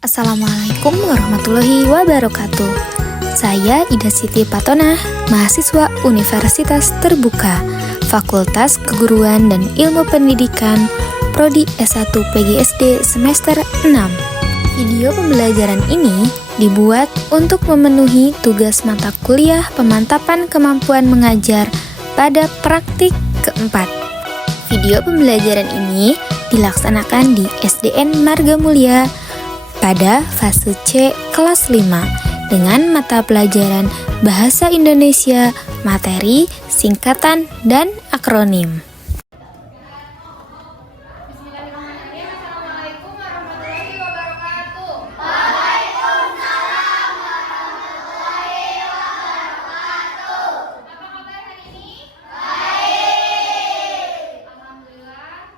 Assalamualaikum warahmatullahi wabarakatuh. Saya Ida Siti Patonah, mahasiswa Universitas Terbuka, Fakultas Keguruan dan Ilmu Pendidikan, Prodi S1 PGSD semester 6. Video pembelajaran ini dibuat untuk memenuhi tugas mata kuliah pemantapan kemampuan mengajar pada praktik keempat. Video pembelajaran ini dilaksanakan di SDN Marga Mulia pada fase C kelas 5 dengan mata pelajaran Bahasa Indonesia, materi, singkatan, dan akronim. Bismillahirrahmanirrahim. Assalamualaikum warahmatullahi wabarakatuh. Apa kabar hari ini? Alhamdulillah,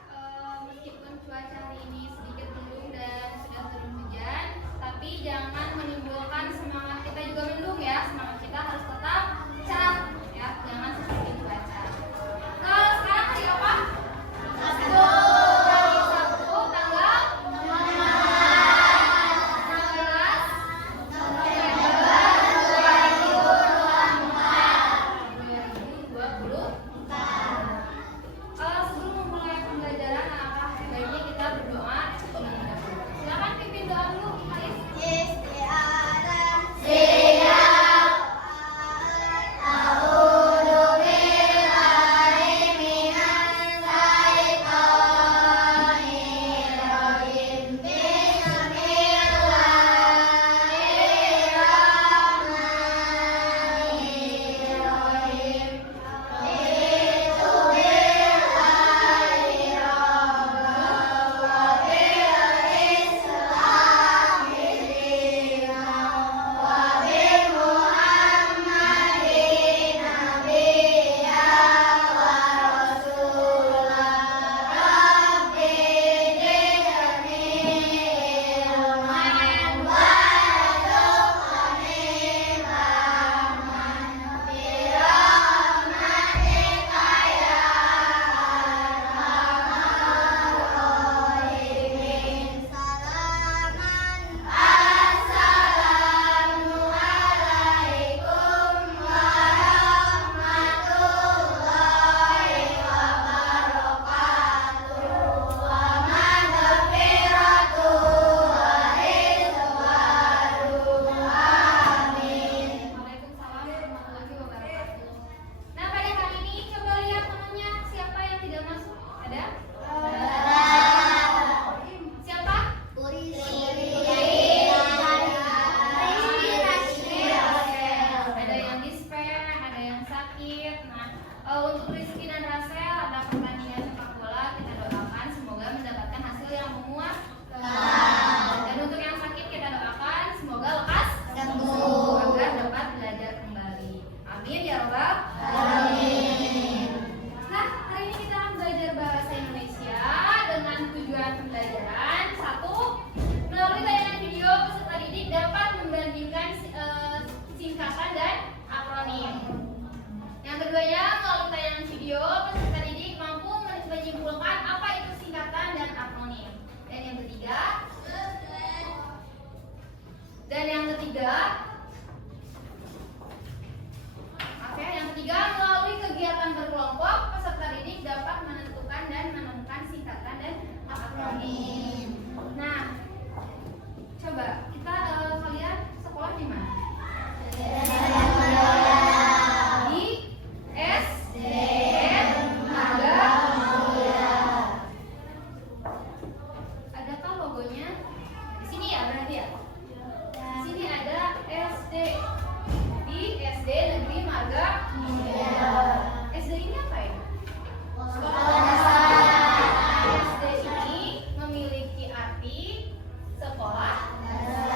meskipun cuaca hari ini sedikit mendung dan sudah turun hujan, tapi jangan menimbulkan semangat kita juga mendung ya. Semangat kita harus tetap cerah ya, jangan seperti cuaca. Kalau sekarang hari apa? Sabtu. Hari Sabtu tanggal 16 November 2024. Sebelum memulai pembelajaran, alangkah baiknya kita berdoa. Silakan pimpin doa dulu, Haris. Waalaikumsalam warahmatullahi wabarakatuh. Nah, pada kali ini coba lihat menunya, siapa yang tidak masuk? Ada? Siapa? Ada yang dispen, ada yang sakit. Nah, untuk Rizky dan Rasel ada pertandingan sepak bola, kita doakan semoga mendapatkan hasil yang memuaskan. Dan untuk yang sakit kita doakan semoga lekas sembuh agar dapat belajar kembali. Amin ya rabbal alamin. Nah, hari ini kita akan belajar bahasa Indonesia dengan tujuan pembelajaran. Satu, melalui tayangan video peserta didik dapat membandingkan singkatan dan akronim. Yang keduanya, melalui tayangan video peserta didik mampu menyimpulkan apa itu singkatan dan akronim. Dan yang ketiga, melalui kegiatan berkelompok peserta didik dapat menentukan dan menemukan singkatan dan akronim. Nah, coba kita kalian sekolah di mana? Di SDN Marga Mulia. Adakah logonya? Di sini ya berarti ya? Di sini ada SD. Di SD Negeri Marga Mulia. SD ini apa ya? Sekolah dasar. SD ini memiliki arti sekolah dasar.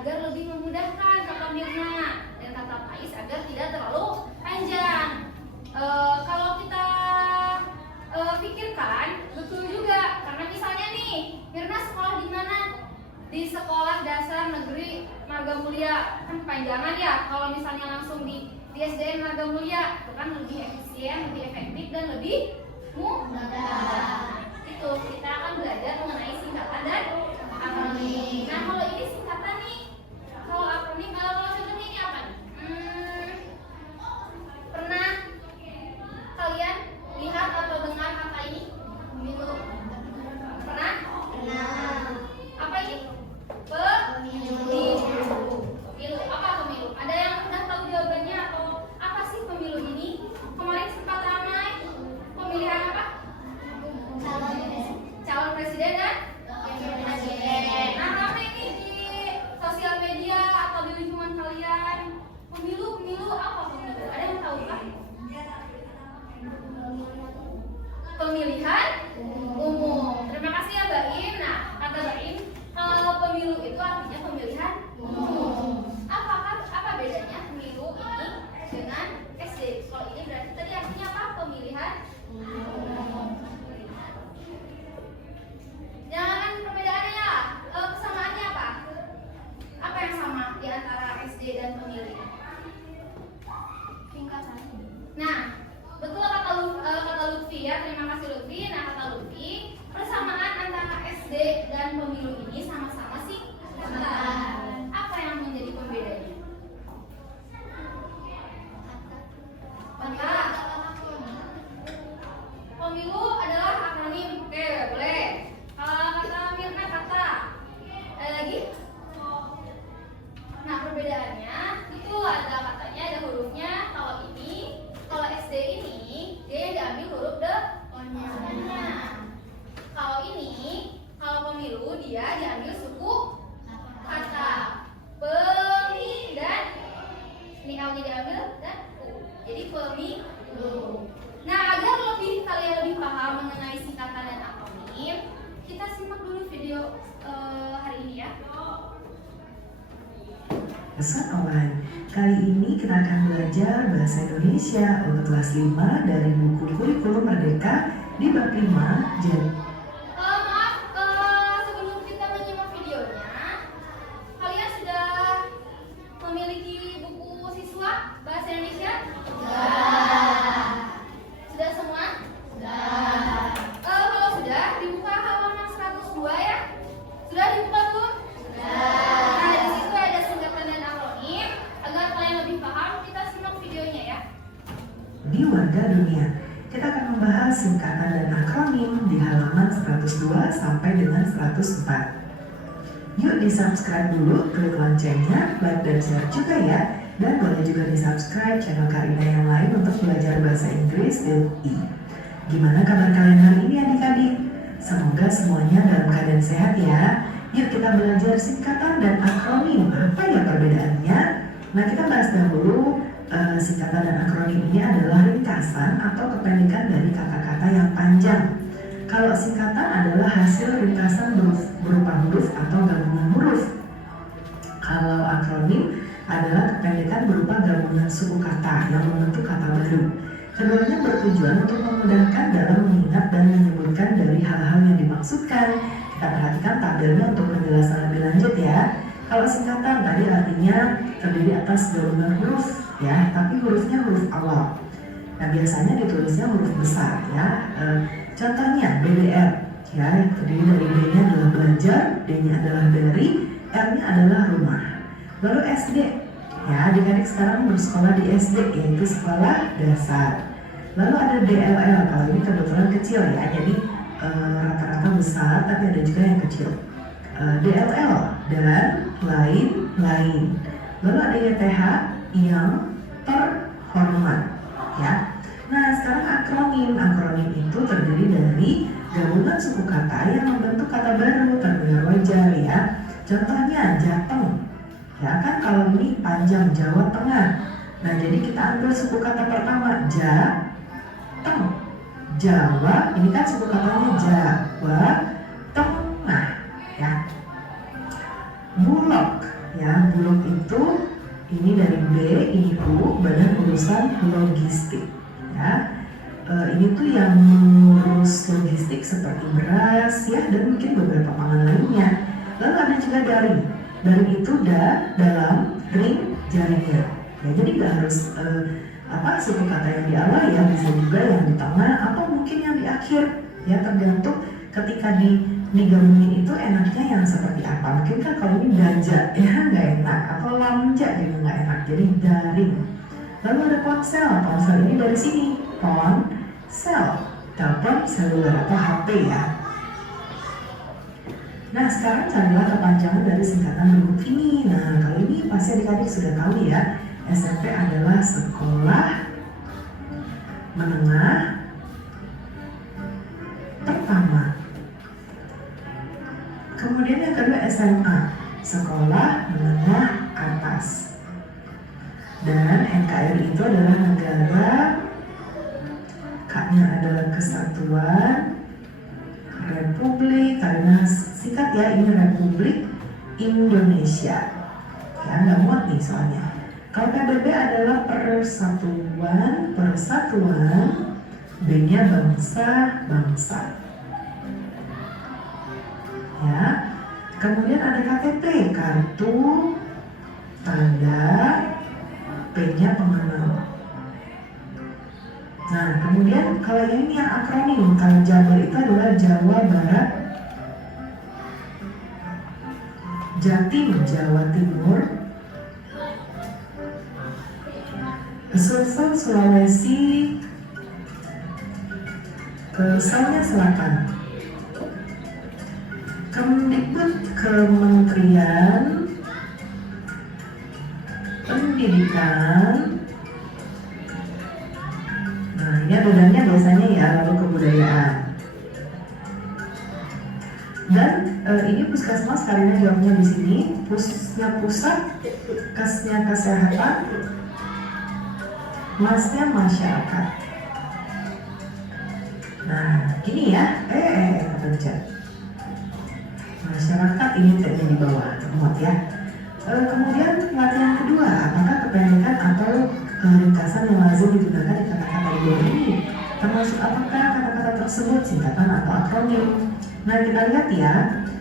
agar lebih memudahkan kata Mirna, dan kata Pais agar tidak terlalu panjang. Kalau kita pikirkan, betul juga, karena misalnya nih, Mirna sekolah di mana? Di Sekolah Dasar Negeri Marga Mulia, kan panjangan ya. Kalau misalnya langsung di SDN Marga Mulia, itu kan lebih efisien, lebih efektif, dan lebih mudah. Itu kita akan belajar mengenai singkatan dan akronim. Nah, kalau ini singkatan nih, kalau akronim, kalau contohnya ini apa nih? Pernah kalian lihat atau dengar kata ini? Pemilu. Pernah? Apa ini? Pemilu. Apa pemilu? Ada yang udah tahu jawabannya atau apa sih pemilu ini? Kemarin sempat ramai pemilihan apa? Calon presiden dan wakil presiden. Nah, ramai ini di sosial media atau di lingkungan kalian. Pemilu apa pemilu? Ada yang tahu kah? Pemilihan umum. Terima kasih ya Baim. Nah, kata Baim, kalau pemilu itu artinya pemilihan umum. Apa bedanya pemilu ini dengan SD? Kalau ini berarti tadi artinya apa? Pemilihan umum. Jangan perbedaannya ya. Kesamaannya apa? Apa yang sama di antara SD dan pemilu? Singkatan. Nah, betul kata Lutfi ya. Terima kasih Lutfi. Nah, kata Lutfi, persamaan antara SD dan pemilu ini sama-sama singkatan. Apa yang menjadi pembedanya? Kata pemilu adalah akronim. Oke, boleh. Kata Mirna kata. Ada lagi? Nah, perbedaannya itu ada katanya, ada hurufnya. Kalau SD ini dia diambil huruf depannya. Kalau pemilu dia diambil suku kata. Pemi dan ini L-nya diambil dan U. Jadi pemilu. Nah, agar kalian lebih paham mengenai singkatan dan akronim, kita simak dulu video hari ini ya. Pesan online. Kali ini kita akan belajar bahasa Indonesia untuk kelas 5 dari buku Kurikulum Merdeka di bab 5. Jadi Maaf, sebelum kita menyimak videonya, kalian sudah memiliki buku siswa bahasa Indonesia? Sudah semua? Kalau sudah, dibuka halaman 102 ya. Sudah dibuka belum? Nah, di situ ada singkatan dan akronim. Agar kalian lebih paham, kita simak videonya ya. di Warga Dunia, kita akan membahas singkatan dan akronim di halaman 102 sampai dengan 104. Yuk di-subscribe dulu, klik loncengnya, like dan share juga ya. Dan boleh juga di-subscribe channel Karina yang lain untuk belajar bahasa Inggris di UI. Gimana kabar kalian hari ini adik-adik? Semoga semuanya dalam keadaan sehat ya. Yuk kita belajar singkatan dan akronim. Apa ya perbedaannya? Nah, kita bahas dahulu singkatan dan akronim ini adalah ringkasan atau kependekan dari kata-kata yang panjang. Kalau singkatan adalah hasil ringkasan berupa huruf atau gabungan huruf. Kalau akronim adalah kependekan berupa gabungan suku kata yang membentuk kata baru. Keduanya bertujuan untuk memudahkan dalam mengingat dan menyebutkan dari hal-hal yang dimaksudkan. Kita perhatikan tabelnya untuk penjelasan lebih lanjut ya. Kalau singkatan tadi artinya terdiri atas gabungan huruf ya, tapi hurufnya huruf awal. Nah, biasanya ditulisnya huruf besar ya. Contohnya BDR ya, terdiri dari B-nya adalah belajar, D-nya adalah dari, R-nya adalah rumah. Lalu SD ya, adik-adik sekarang bersekolah di SD yaitu sekolah dasar. Lalu ada DLL, kalau ini kebetulan kecil ya, jadi rata-rata besar tapi ada juga yang kecil. DLL dan lain-lain. Lalu ada YTH yang terhormat ya. Nah, sekarang akronim itu terdiri dari gabungan suku kata yang membentuk kata baru, terdengar wajar ya. Contohnya Jateng ya, kan kalau ini panjang Jawa Tengah. Nah, jadi kita ambil suku kata pertama Jateng, Jawa, ini kan suku katanya Jawa Tengah ya. Bulog Ya, Bulog itu ini dari B, ini U, Badan Urusan Logistik. Ya, ini tuh yang mengurus logistik seperti beras, ya, dan mungkin beberapa pangan lainnya. Lalu ada juga daring. Daring itu dalam, ring, jaringnya. Ya, jadi nggak harus suku kata yang di awal, ya, bisa juga yang di tengah atau mungkin yang di akhir. Ya, tergantung ketika digabungin itu enaknya yang seperti apa. Mungkin kan kalau ini ganja, ya nggak enak, atau lamja juga nggak enak, jadi daring. Lalu ada ponsel. Ponsel ini dari sini, ponsel, telepon seluler atau HP, ya. Nah, sekarang carilah kepanjangan dari singkatan berikut ini. Nah, kalau ini pasti adik-adik sudah tahu, ya. SMP adalah sekolah menengah pertama. Kemudian yang kedua SMA, sekolah menengah atas. Dan NKRI itu adalah negara, K-nya adalah kesatuan, Republik, karena singkat ya, ini Republik Indonesia. Ya, nggak muat nih soalnya. Kalau PBB adalah persatuan, B-nya bangsa. Ya, kemudian ada KTP, kartu tanda, P-nya pengenal. Nah, kemudian kalau ini yang akronim, kalau Jabar itu adalah Jawa Barat, Jatim, Jawa Timur, Sulsel, Sulawesi, Sulawesi Selatan. Kemdikbud, Kementerian Pendidikan. Nah, ini adanya biasanya ya, lalu kebudayaan. Dan ini puskesmas, karena jawabnya di sini. Pusnya pusat, kesnya kesehatan, masnya masyarakat. Nah, ini ya, kerja. Masyarakat ini tidak di bawah, muat ya. Kemudian latihan kedua, apakah kependekan atau ringkasan yang lazim digunakan di kata-kata di bawah ini? Termasuk apakah kata-kata tersebut singkatan atau akronim? Nah, kita lihat ya.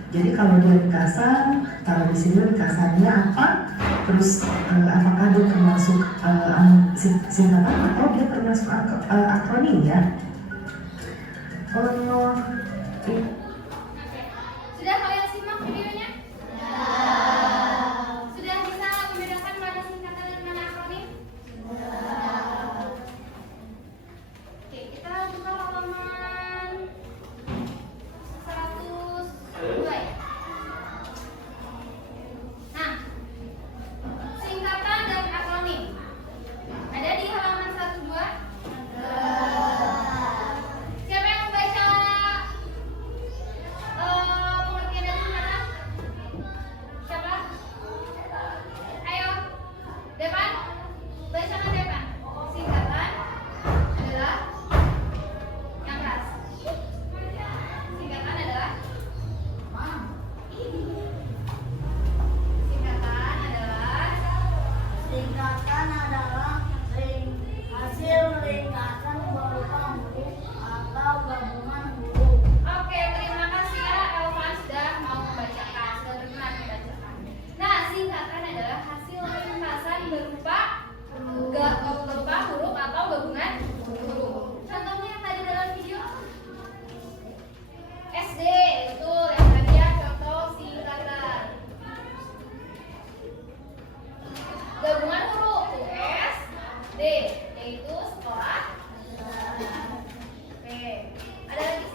Jadi kalau dia ringkasan, kalau di sini ringkasannya apa? Terus apakah dia termasuk singkatan atau dia termasuk akronim ya? Sudah kalian simak videonya? Sudah bisa membedakan mana singkatan dan mana akronim? Oke, kita buka halaman 102 ya. Nah, singkatan dan akronim ada di halaman 102. Siapa yang membaca pengertian dari singkatan? Siapa? Ayo, depan. Bacakan depan. Singkatan adalah yang keras. Singkatan adalah hasil ringkasan berupa huruf atau gabungan huruf. Oke, terima kasih ya Elvan sudah mau membacakan, sudah berkenan membacakan. Nah, singkatan adalah hasil ringkasan berupa huruf atau gabungan huruf. Contohnya yang tadi dalam video SD, itu yang tadi ya, contoh singkatan. Gabungan huruf tuh S, D, yaitu sekolah. Oke, ada lagi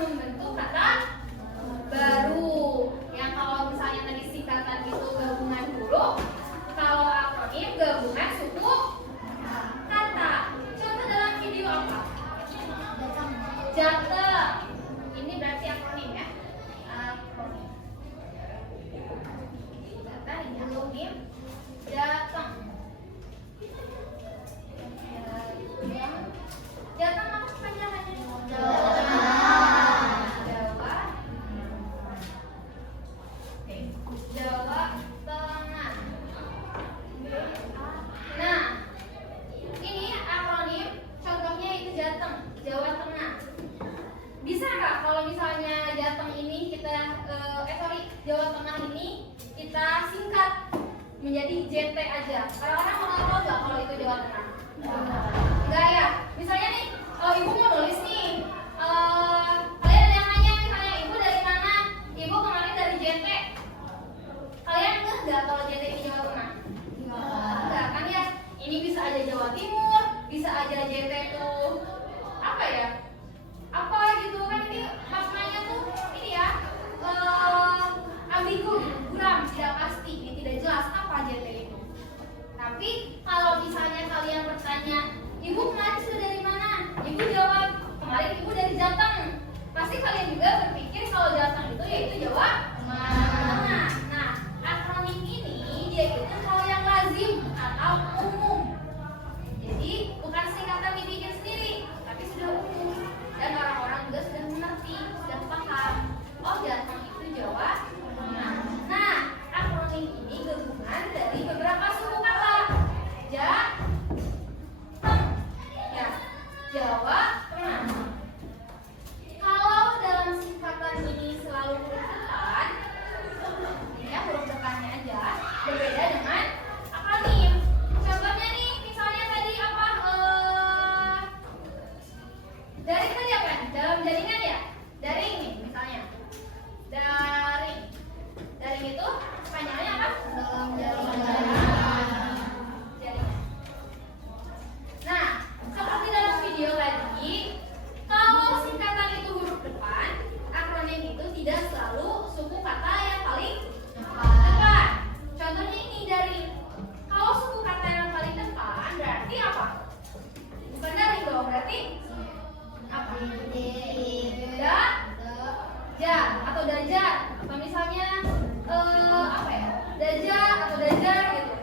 membentuk kata baru. Yang kalau misalnya tadi singkatan itu gabungan huruf, kalau akronim gabungan suku kata. Contoh dalam video apa? Jateng. Ini berarti akronim ya. Akronim. Jateng ini akronim. Jateng. Jateng apa kepanjangannya? Jawa. Jawa Tengah. Nah, ini akronim contohnya itu Jateng, Jawa Tengah. Bisa nggak kalau misalnya Jateng ini kita Jawa Tengah ini kita singkat menjadi JT aja? Orang-orang mau tahu nggak kalau itu Jawa Tengah? Enggak ya? Misalnya nih, ibu mau nulis nih, kalian ada yang nanya misalnya, ibu dari mana? Ibu kemarin dari JT. Kalian nggak kalau JT ini Jawa Tengah? Enggak kan ya? Ini bisa aja Jawa Timur, bisa aja JT itu apa ya? Apa gitu kan, ini maknanya tuh ini ya, ambigu, buram, tidak pasti, ini tidak jelas apa JT itu. Tapi kalau misalnya kalian bertanya, ibu kemarin sudah dari mana? Ibu jawab, kemarin ibu dari Jateng. Pasti kalian juga berpikir kalau Jateng itu yaitu Jawa Tengah. Nah, akronim ini dia itu hal yang lazim atau umum. Jadi bukan singkatan dibikin sendiri, tapi sudah umum dan orang-orang juga sudah mengerti, sudah paham. Oh, Jateng itu Jawa Tengah. Nah, akronim ini gabungan dari beberapa suku kata. Ya, Jawa Tengah. Kalau dalam singkatan ini selalu huruf depan, ini ya huruf depannya aja, berbeda dengan akronim. Contohnya nih, misalnya tadi apa? Daring tadi apa? Dalam jaringan ya? Daring nih, misalnya. Daring. Daring itu panjangnya apa? Dalam jaringan. Nah, seperti dalam video tadi, kalau singkatan itu huruf depan, akronim itu tidak selalu suku kata yang paling depan. Contohnya ini dari, kalau suku kata yang paling depan berarti apa? Bukan dari dong, berarti apa? Ja atau dajar, atau misalnya apa ya? Dajar atau dajar gitu.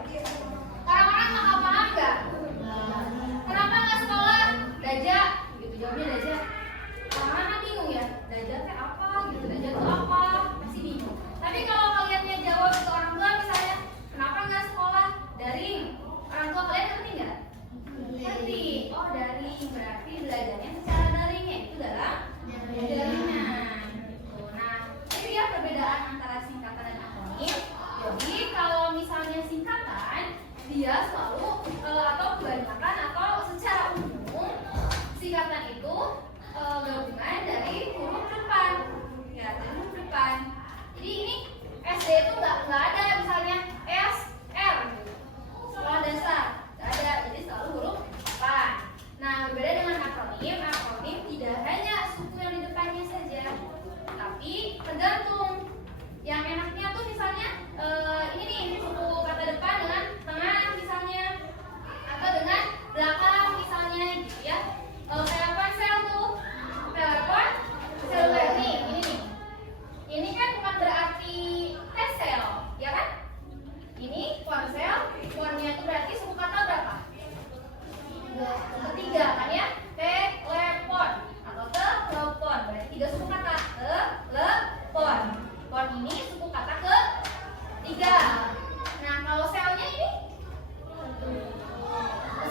Orang-orang nggak paham nggak? Kenapa nggak sekolah? Dajah, gitu jawabnya dajah. Orang-orang kan bingung ya, dajah teh apa? Gitu, dajah itu apa? Masih bingung. Tapi kalau kaliannya jawab ke orang tua misalnya, kenapa nggak sekolah? Daring. Orang tua kalian ngerti nggak? Ngerti. Oh, daring berarti belajarnya secara daring ya, itu dalam jaringan. Gitu. Nah, itu ya perbedaan antara singkatan dan akronim. Jadi kalau misalnya singkatan, dia selalu atau kebanyakan atau secara umum singkatan itu gabungan dari huruf depan, ya dari huruf depan. Jadi ini SD itu nggak ada misalnya S R gitu. Sekolah dasar nggak ada, jadi selalu huruf depan. Nah, berbeda dengan akronim, akronim tidak hanya suku yang di depannya saja, tapi tergantung. Yang enaknya tuh misalnya ini nih suku kata depan dengan tengah misalnya, atau dengan belakang misalnya gitu ya. Kayak ponsel tuh, telepon seluler nih, ini nih. Ini kan bukan berarti tesel, ya kan? Ini ponsel, ponnya itu berarti suku kata berapa? Ketiga kan ya? Telepon atau telepon, berarti 3 suku kata. Telepon. Pon ini suku kata ketiga. Nah, kalau selnya ini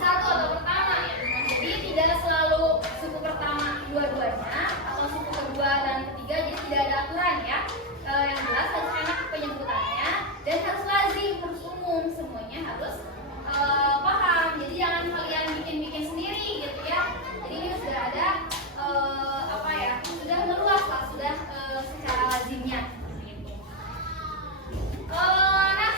satu atau pertama ya. Nah, jadi tidak selalu suku pertama dua-duanya atau suku kedua dan ketiga, jadi tidak ada aturan ya. Yang jelas harus enak penyebutannya dan harus lazim, harus umum, semuanya harus paham. Jadi jangan kalian bikin-bikin sendiri gitu ya. Jadi ini sudah ada apa ya? Sudah meluas lah, sudah secara lazimnya. Nah,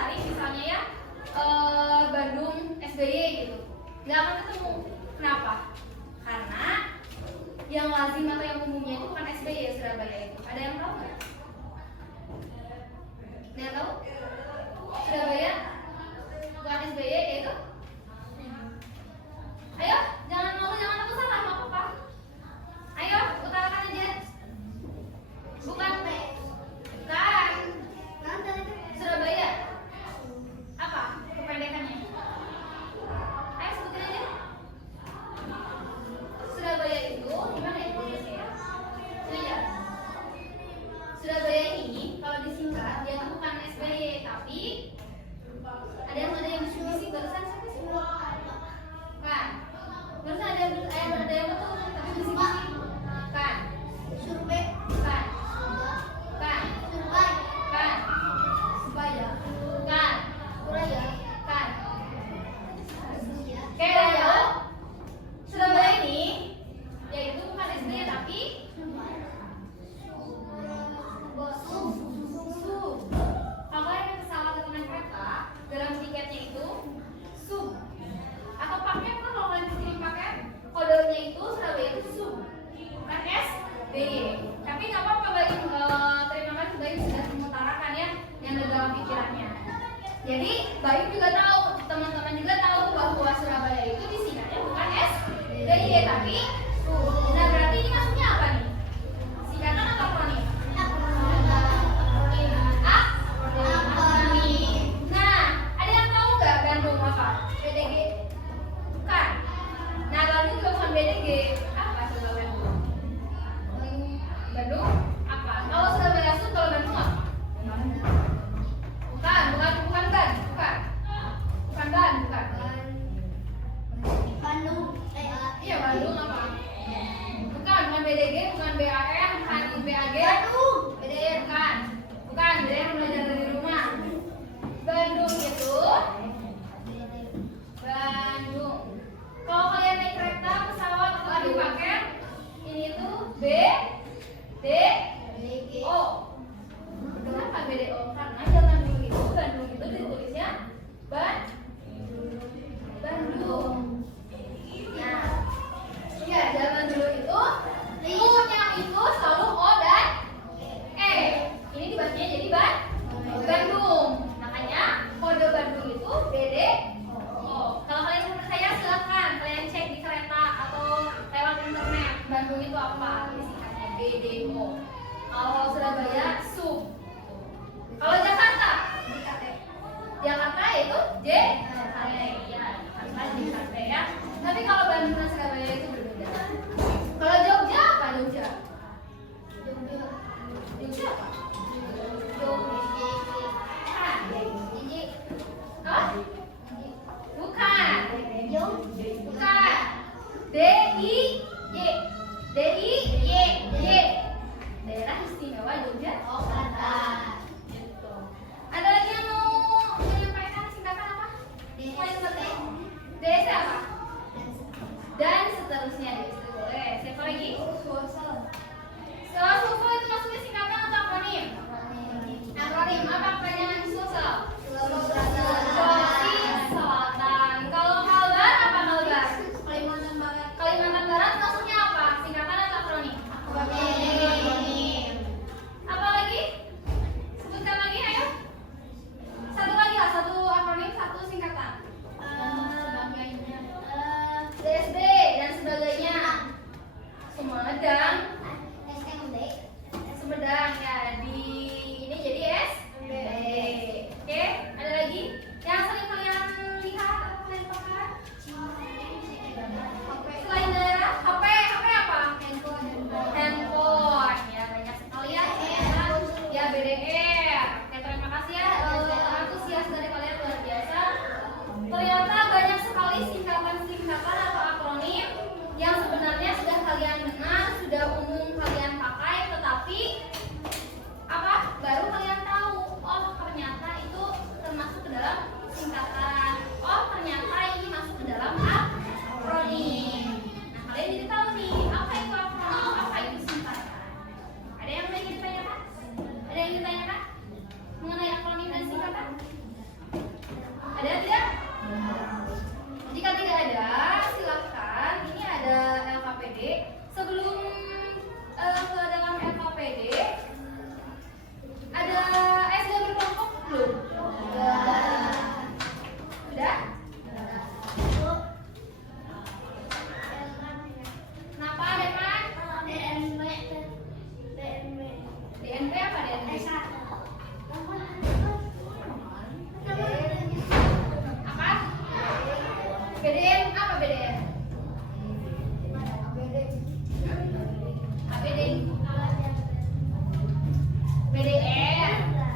cari misalnya ya Bandung SBY gitu, nggak akan ketemu. Kenapa? Karena yang lazim atau yang umumnya itu bukan SBY ya, Surabaya itu. Ada yang tahu nggak? Ada yang tahu? Surabaya bukan SBY itu? Ayo, jangan malu, jangan takut salah, nggak apa-apa. Ayo, utarakan aja. Bukan. Surabaya. Apa kependekannya? Ayo sebutin aja. Surabaya itu gimana ya tulisnya? Iya. Surabaya ini kalau disingkat dia tuh bukan SBY, tapi ada yang bisik-bisik barusan siapa sih? Kan. Barusan ada yang betul tapi bisik-bisik. Kan. Survei. Kan. Kan. Survei. Kan. Surabaya. Kan. Surabaya. Kan. Kayak jauh. Surabaya ini yaitu bukan SBY tapi sub. Kalau kalian naik pesawat atau naik kereta, dalam tiketnya itu sub. Atau paket kan kalau kalian kirim paket, kodenya itu Surabaya itu sub, bukan SBY. Tapi nggak apa-apa Bayu, terima kasih Bayu sudah mengutarakan ya yang ada dalam pikirannya. Jadi Bayu juga tahu, teman-teman juga tahu bahwa Surabaya itu disingkatnya bukan SBY tapi sub. Nah berarti ini maksudnya apa nih? Singkatan atau akronim? Akronim. Nah, ada yang tahu nggak Bandung apa? BDG? Bukan. Nah, Bandung juga bukan BDG. Apa coba Bandung? Bandung apa? Kalau Surabaya Sud, kalau Bandung apa? Bukan ban, bukan. Bandung. Iya, Bandung apa? Bukan BDG, bukan BAM, bukan BAG. Bandung. BDG bukan. Bukan, BDG belajar dari rumah. Bandung itu Bandung. Kalau kalian naik kereta, pesawat atau lagi paket, ini tuh BDO. Kenapa BDO? Karena zaman dulu itu Bandung itu ditulisnya Bandung. Nah, iya zaman dulu itu U-nya itu selalu O dan E. Ini dibacanya jadi Bandung. Makanya kode Bandung itu BDO. Kalau kalian mau percaya silakan kalian cek di kereta atau lewat internet. Bandung itu apa? Disingkatnya BDO. Kalau Surabaya sub. Kalau Jakarta itu JKT ya, Jakarta JKT ya. Tapi kalau Bandung dan Surabaya itu berbeda. Kalau Jogja apa Jogja? Jogja apa? Apa? Bukan. Bukan. DIY. Daerah Istimewa Jogja. Gitu. Ada lagi yang mau menyampaikan singkatan apa? DC apa? Dan seterusnya DC boleh. BDM apa BDM? ABD. BDR.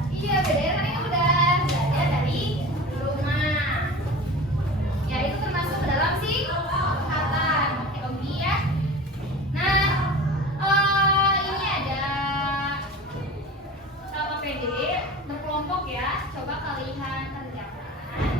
Iya, BDR kan yang udah belajar dari rumah. Ya, itu termasuk ke dalam singkatan. Oke, ya. Nah, ini ada KPD berkelompok ya. Coba kalian kerjakan.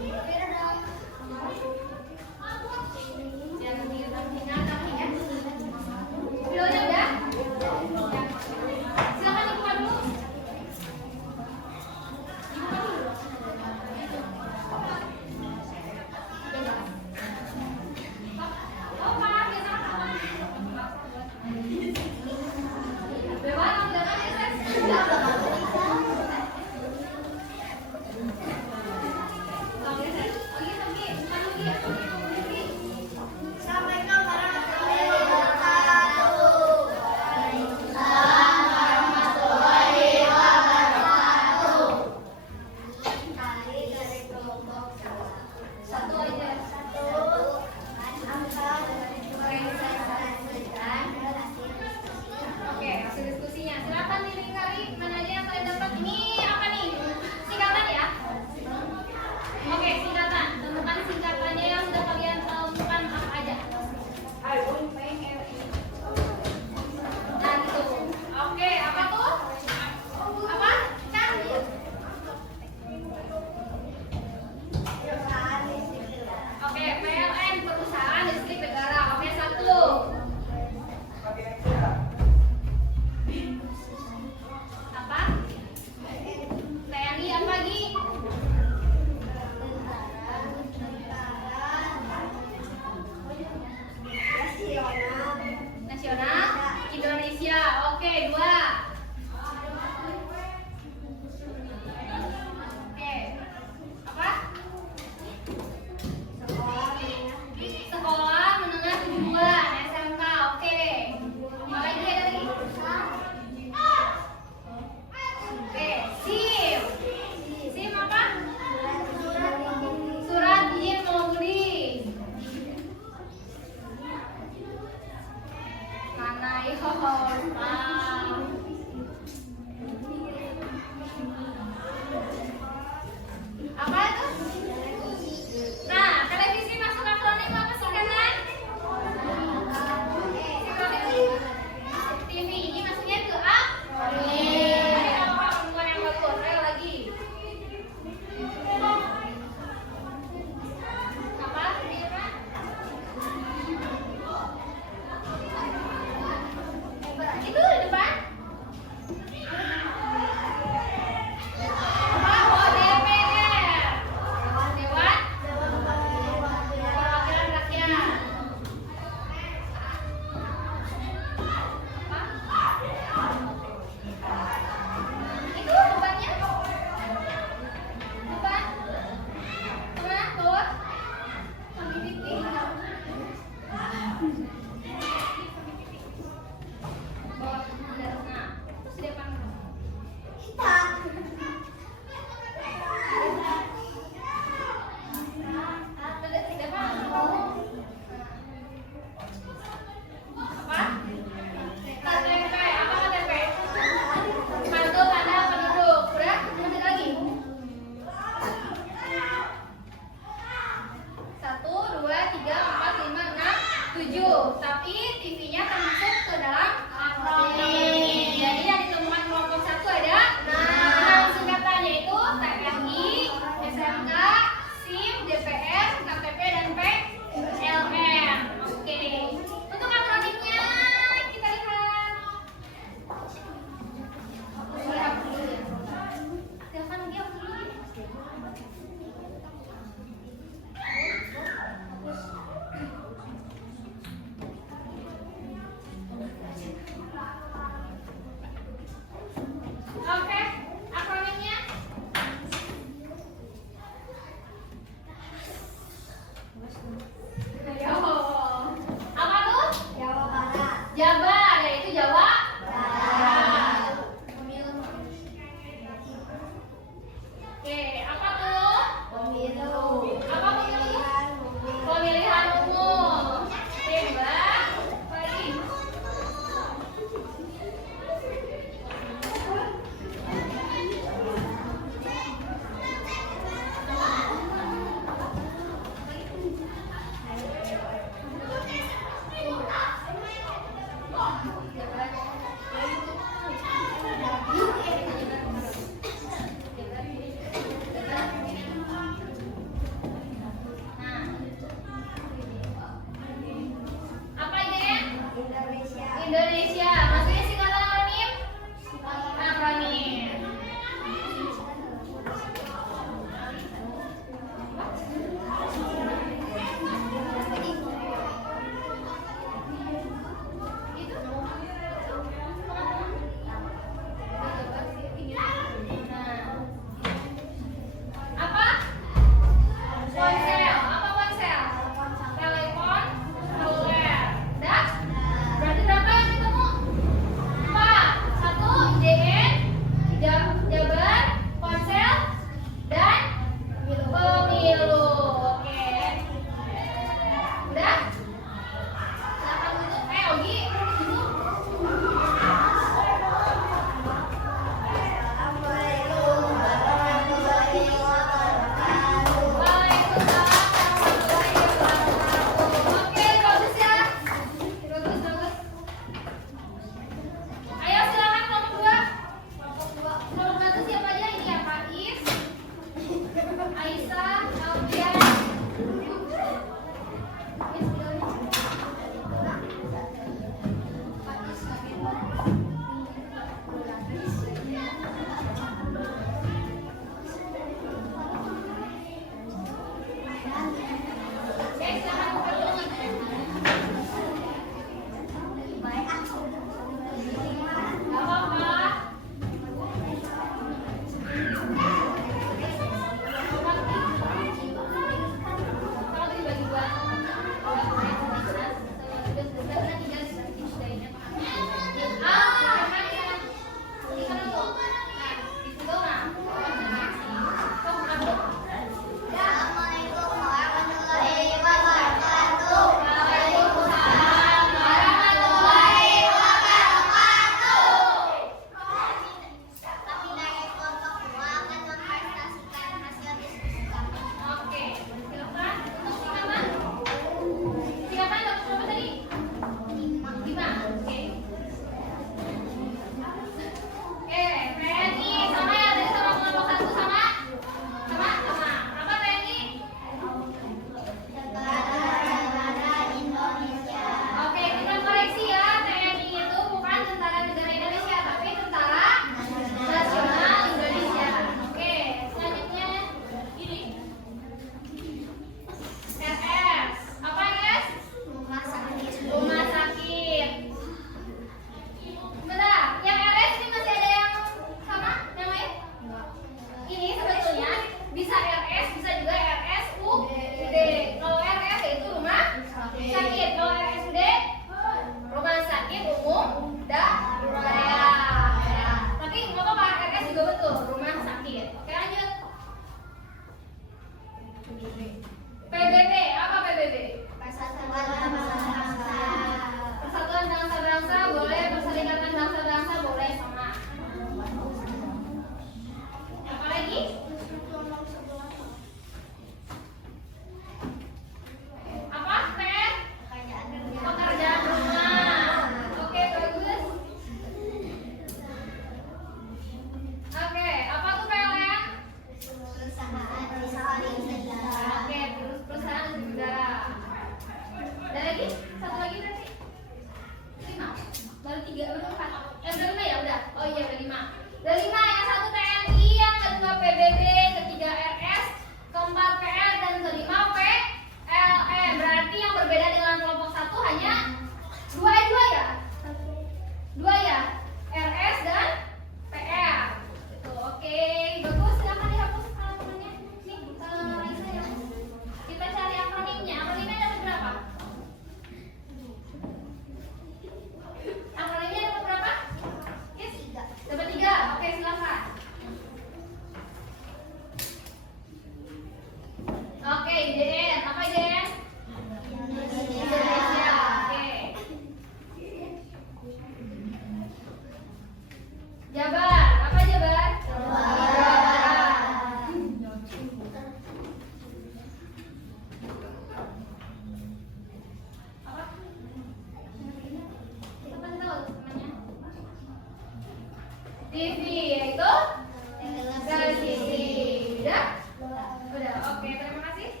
Oke, terima kasih.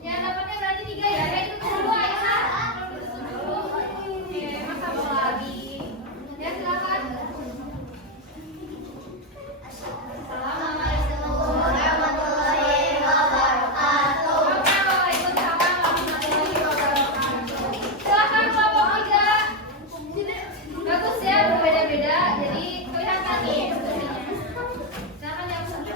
Yang dapatnya berarti 3 ya. Ya itu dulu Aisyah. Oke, Mas satu lagi. Ya silakan. Assalamualaikum warahmatullahi wabarakatuh. Waalaikumsalam warahmatullahi wabarakatuh. Silakan kelompok 3. Bagus ya, berbeda-beda. Jadi kelihatan nih diskusinya. Silakan yang satu.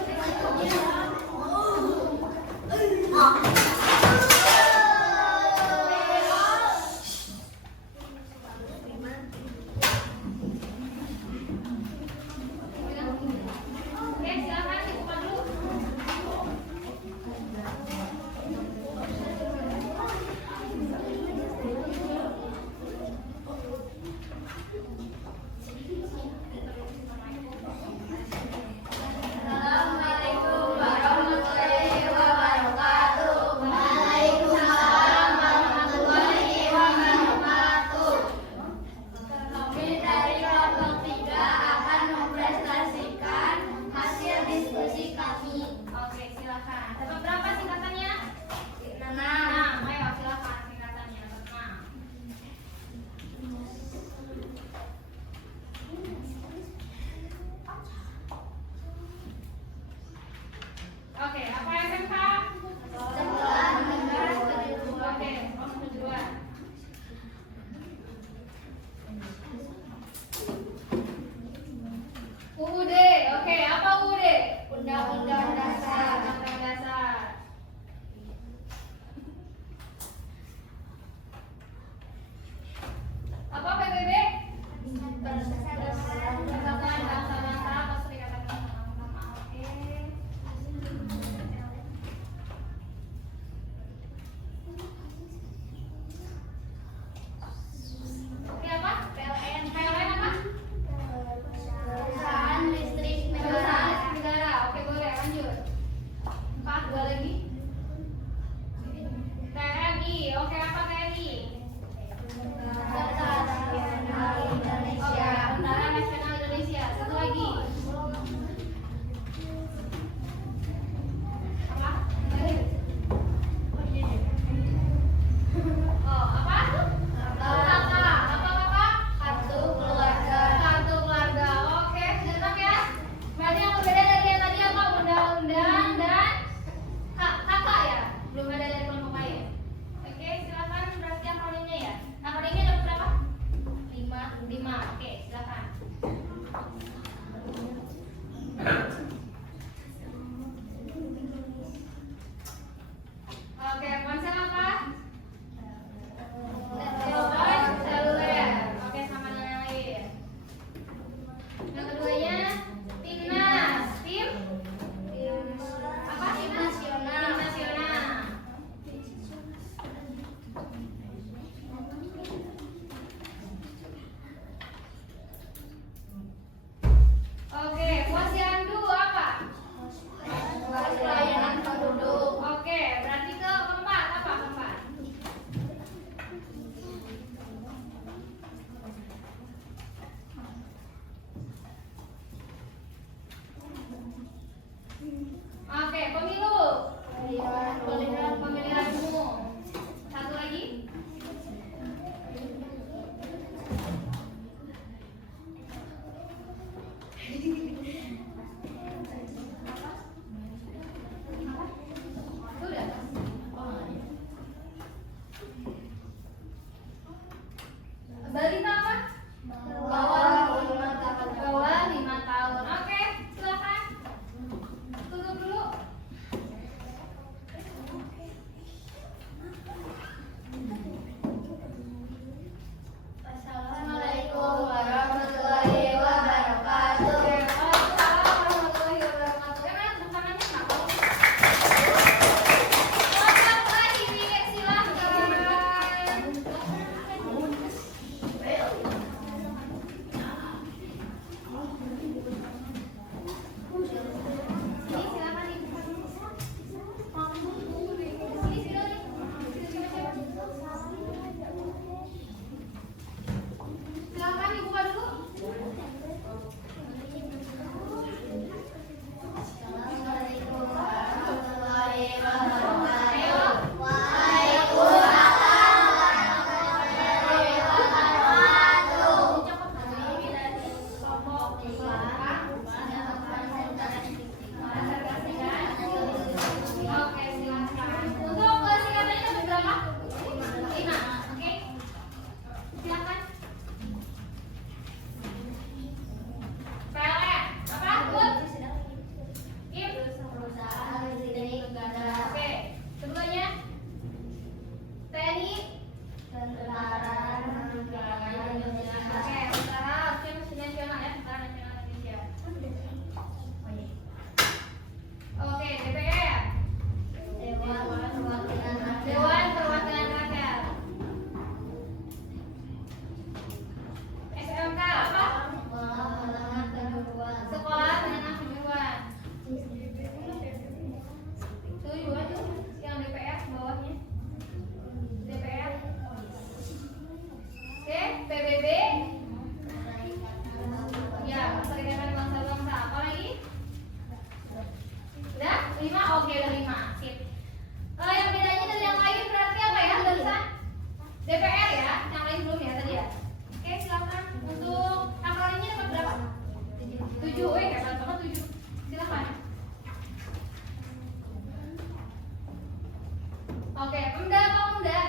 Oke, Pemda apa Pemda?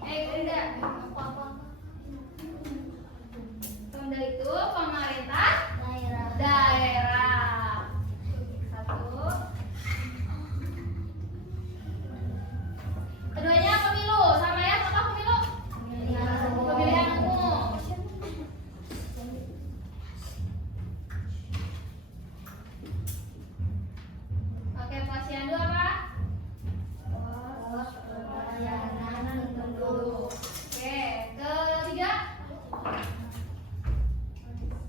Pemda. Pemda itu pemerintah daerah. Satu. Keduanya pemilu, sama ya, apa pemilu? Pemilihan umum. Oke, posyandu apa? Oke, ketiga.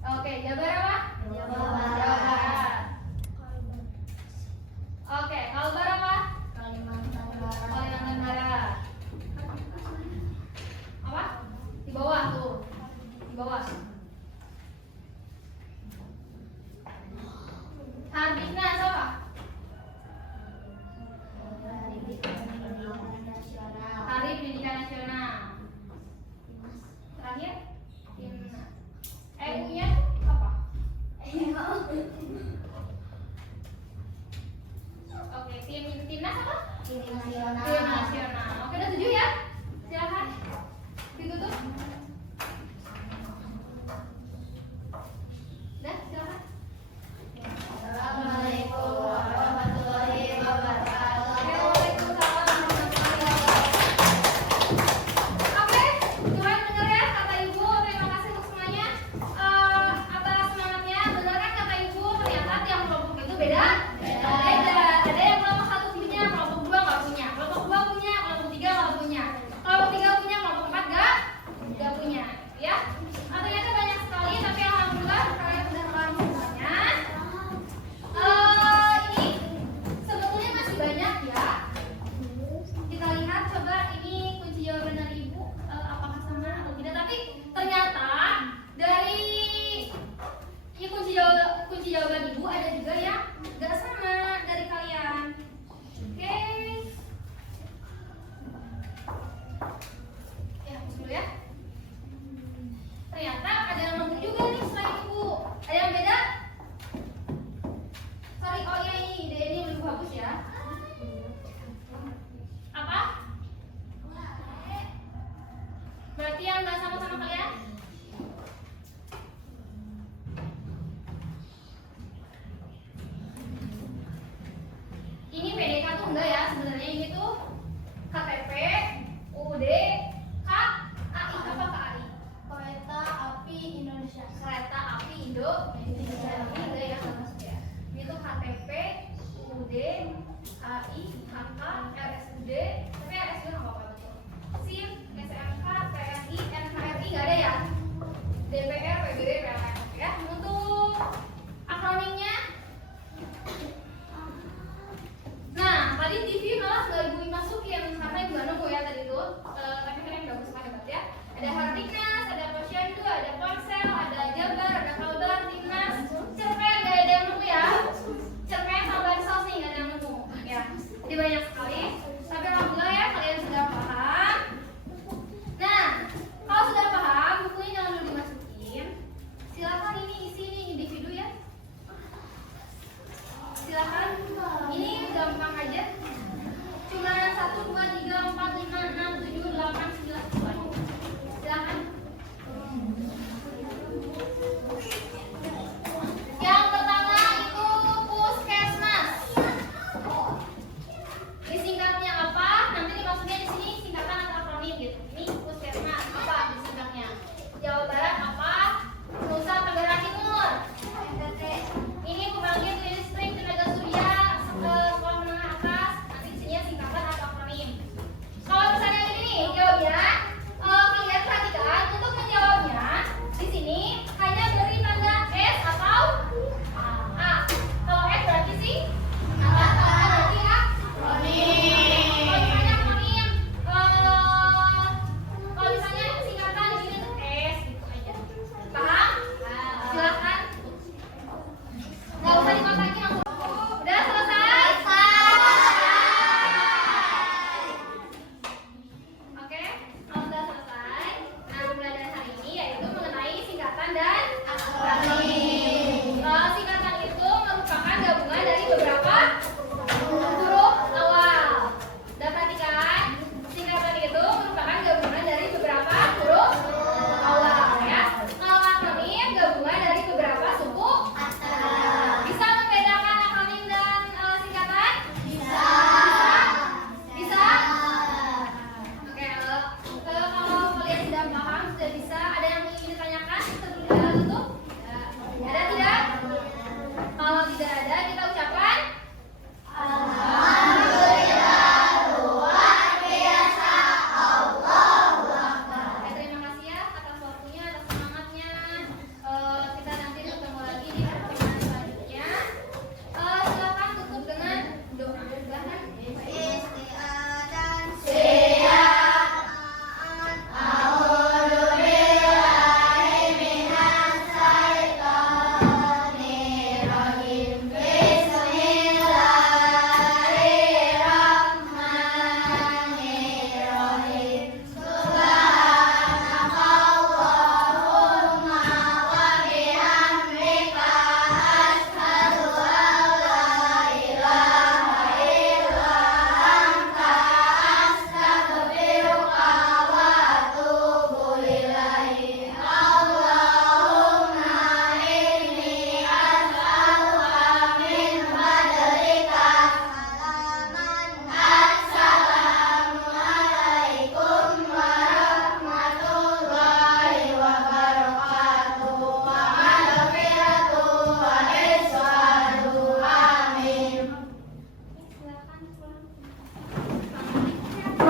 Oke, Jabar apa? Jawa Barat. Oke, Kalbar apa? Kalimantan Barat. Apa? Di bawah tuh. Di bawah. Hardiknas apa? Hari Pendidikan Nasional. Terakhir, Timnas. U-nya apa? Oke, Timnas apa? Tim Nasional. Oke, udah 7 ya? Silakan. Ditutup. Udah, silakan. Assalamualaikum warahmatullahi wabarakatuh. Waalaikumsalam warahmatullahi wabarakatuh. Oke, coba denger ya kata Ibu. Terima kasih untuk semuanya atas semangatnya. Benar kan kata Ibu? Ternyata tiap kelompok itu beda. Ada yang kelompok 1 punya, kelompok 2 nggak punya, kelompok 2 punya, kelompok 3 nggak punya, kelompok 3 punya, kelompok 4 nggak punya, ya. Ternyata banyak sekali, tapi alhamdulillah kalian sudah paham semuanya. Ini sebetulnya masih banyak ya. Kita lihat coba ini kunci jawaban dari Ibu apakah sama atau tidak. Tapi ternyata dari ini kunci jawaban Ibu ada juga yang nggak sama dari kalian. Oke. Ya, dulu ya. Ternyata ada yang nomor juga nih selain Ibu. Ada yang beda? Sorry, oh ya ini ide ini lebih bagus ya. Apa? Berarti yang nggak sama-sama kalian? Ini PDK tuh enggak ya, sebenarnya ini tuh KTP, UUD, KAI, apa KAI? Kereta Api Indonesia. Kereta Api Indonesia. Ini enggak ya, nggak masuk ya. Ini tuh KTP, UUD, KAI, KK, RSUD, tapi RSUD nggak apa-apa betul. SIM, SMK, PNI, NKRI nggak ada ya. DPR, PBB, PLN ya. Untuk akronimnya. Nah, tadi TV malah nggak Ibu masukin karena Ibu nggak nemu ya tadi tuh. Tapi kan yang bagus banget ya. Ada Hardiknas, ada Posyandu, ada Ponsel, ada Jabar, ada Kalbar, Timnas, Cerpen nggak ada yang nemu ya. Cerpen sama Bansos nih nggak ada yang nemu ya. Jadi banyak sekali. Tapi alhamdulillah ya kalian sudah paham. Nah, kalau sudah paham bukunya jangan dulu dimasukin. Silakan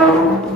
wabarakatuh.